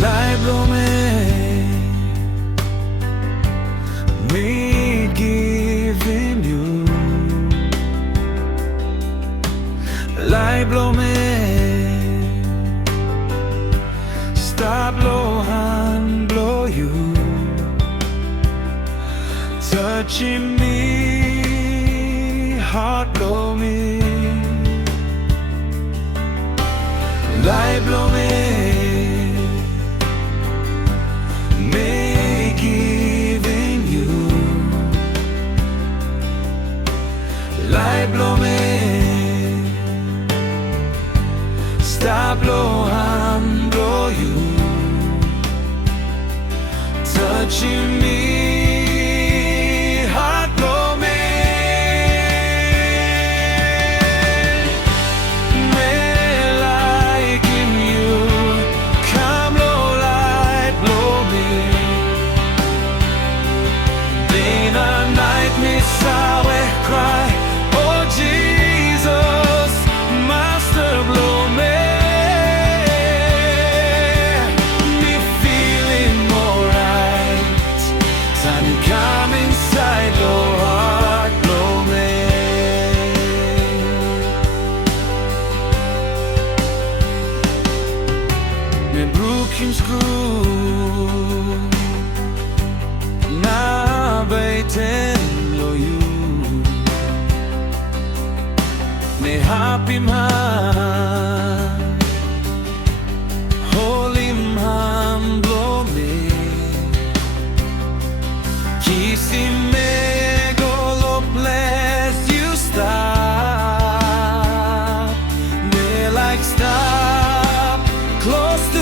Laip Blo Me giving you Laip Blo Me Stop blow and blow you Touching me, heart blow me Laip Blo Me Laip Blo Me Stop blow and blow you Touching me, heart blow me Me liking you Come blow Laip Blo Me Day and night me sawe cry Broken screw Na baitin lo you Ne happy man Holy man blow me Kissing me go lo bless you stop Me like stop close to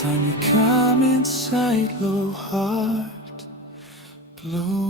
Time you come inside, low heart, blow